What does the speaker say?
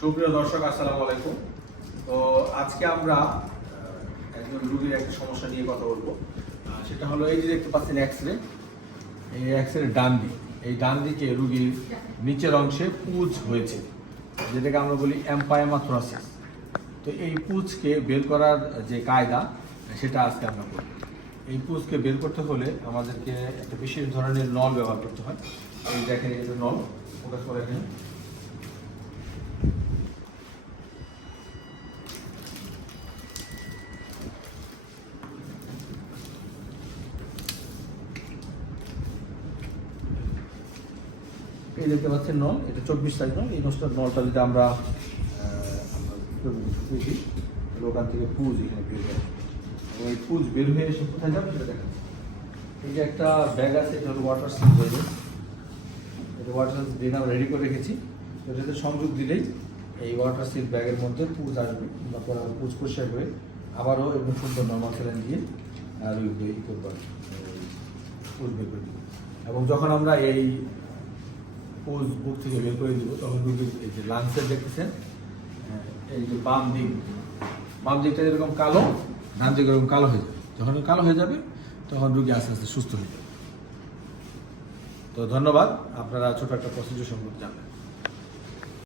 সুপ্রিয় দর্শক, আসসালামু আলাইকুম। তো আজকে আমরা একজন রোগীর একটা সমস্যা নিয়ে কথা বলবো। সেটা হলো এই যে দেখতে পাচ্ছেন এক্সরে, এই এক্সরে ডান দিক, এই ডান দিকে রোগীর নিচের অংশে পুঁজ হয়েছে, যেটাকে আমরা বলি এম্পাইমাথোরাসিস। তো এই পুঁজকে বের করার যে কায়দা সেটা আজকে আমরা করব। এই পুঁজকে বের করতে হলে আমাদেরকে একটা বিশেষ ধরনের নল ব্যবহার করতে হয়। এই দেখেন, এই যে নল, ফোকাস করে এখানে। এই দেখতে পাচ্ছেন নল, এটা 24 সাইজ নল। এই নলটা যদি আমরা দিই, ওখান থেকে পুঁজ এখানে বের হয় এবং এই পুঁজ বের হয়ে এসে কোথায় যাবে সেটা দেখা যাচ্ছে। এই যে একটা ব্যাগ আছে, এটা হলো ওয়াটার সিল ব্যাগ। এটা ওয়াটার সিল আমরা রেডি করে রেখেছি। এটাতে সংযোগ দিলেই এই ওয়াটার সিল ব্যাগের মধ্যে পুঁজ আসবে, তারপর পুঁজ পরিষ্কার করে আবারও এবং সুন্দর নর্মাল স্যালাইন দিয়ে আর পুঁজ বের করে দিব। এবং যখন আমরা এই পুঁজ বুক থেকে বের করে দিব, তখন রুগীর এই যে লাংসের দেখতেছেন, এই যে বাম দিকটা এরকম কালো, ডান দিকে এরকম কালো হয়ে যাবে। যখন কালো হয়ে যাবে তখন রুগী আস্তে আস্তে সুস্থ হয়ে যাবে। তো ধন্যবাদ, আপনারা ছোট একটা প্রসিডিউর সম্পর্কে জানবেন।